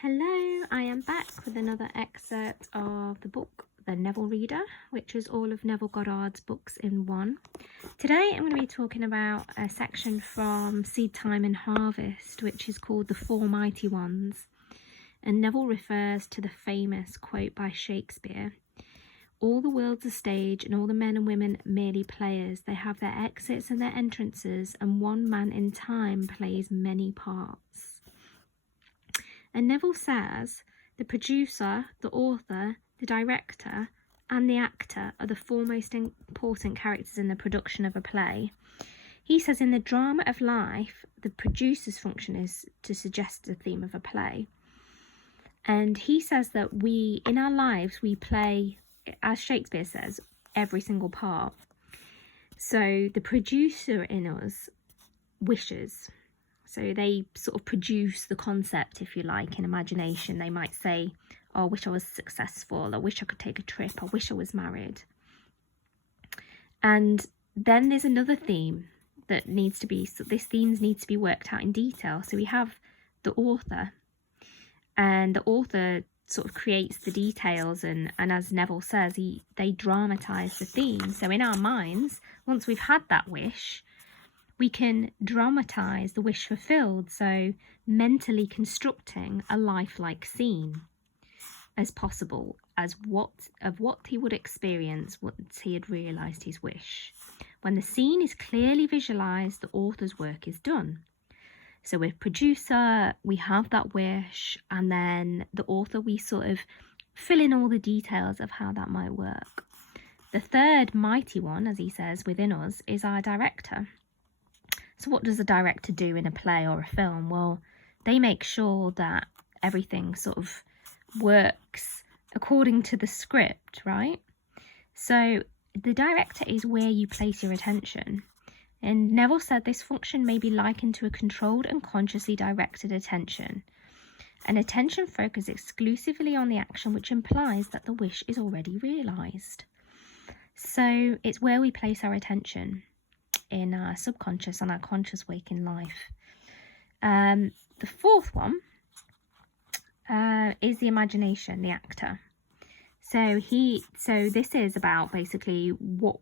Hello, I am back with another excerpt of the book The Neville Reader, which is all of Neville Goddard's books in one. Today I'm going to be talking about a section from Seed Time and Harvest, which is called The Four Mighty Ones. And Neville refers to the famous quote by Shakespeare: "All the world's a stage and all the men and women merely players. They have their exits and their entrances, and one man in time plays many parts." And Neville says the producer, the author, the director and the actor are the four most important characters in the production of a play. He says in the drama of life, the producer's function is to suggest the theme of a play. And he says that in our lives, we play, as Shakespeare says, every single part. So the producer in us wishes. So they sort of produce the concept, if you like, in imagination. They might say, oh, I wish I was successful. I wish I could take a trip. I wish I was married. And then there's another theme that needs to be, so this themes need to be worked out in detail. So we have the author, and the author sort of creates the details. And as Neville says, they dramatise the theme. So in our minds, once we've had that wish, we can dramatise the wish fulfilled, so mentally constructing a lifelike scene as possible as what he would experience once he had realised his wish. When the scene is clearly visualised, the author's work is done. So with producer, we have that wish, and then the author, we sort of fill in all the details of how that might work. The third mighty one, as he says, within us is our director. So what does a director do in a play or a film? Well, they make sure that everything sort of works according to the script, right? So the director is where you place your attention. And Neville said this function may be likened to a controlled and consciously directed attention. An attention focused exclusively on the action, which implies that the wish is already realised. So it's where we place our attention in our subconscious and our conscious waking life. The fourth one is the imagination, the actor. So this is about basically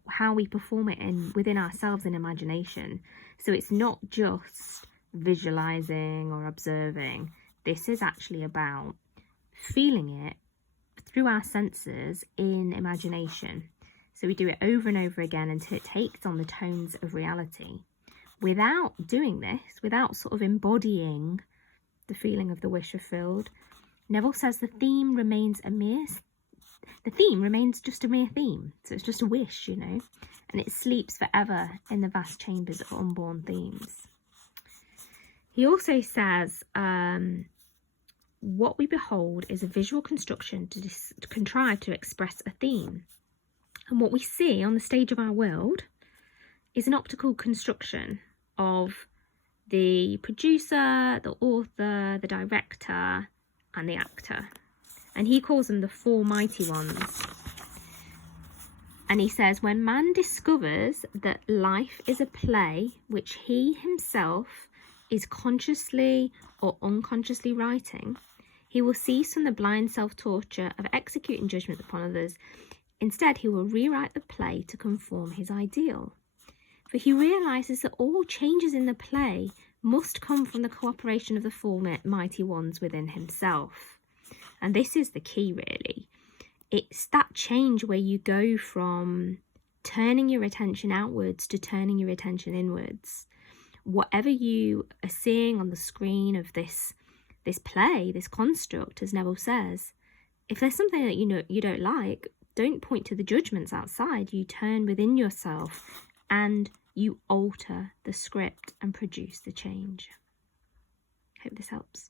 how we perform it within ourselves in imagination. So it's not just visualizing or observing. This is actually about feeling it through our senses in imagination. So we do it over and over again until it takes on the tones of reality. Without doing this, without sort of embodying the feeling of the wish fulfilled, Neville says the theme remains just a mere theme. So it's just a wish, and it sleeps forever in the vast chambers of unborn themes. He also says what we behold is a visual construction to contrive to express a theme. And what we see on the stage of our world is an optical construction of the producer, the author, the director, and the actor. And he calls them the four mighty ones. And he says, when man discovers that life is a play which he himself is consciously or unconsciously writing, he will cease from the blind self-torture of executing judgment upon others. Instead, he will rewrite the play to conform his ideal. For he realises that all changes in the play must come from the cooperation of the four mighty ones within himself. And this is the key, really. It's that change where you go from turning your attention outwards to turning your attention inwards. Whatever you are seeing on the screen of this play, this construct, as Neville says, if there's something that you don't like, don't point to the judgments outside. You turn within yourself and you alter the script and produce the change. Hope this helps.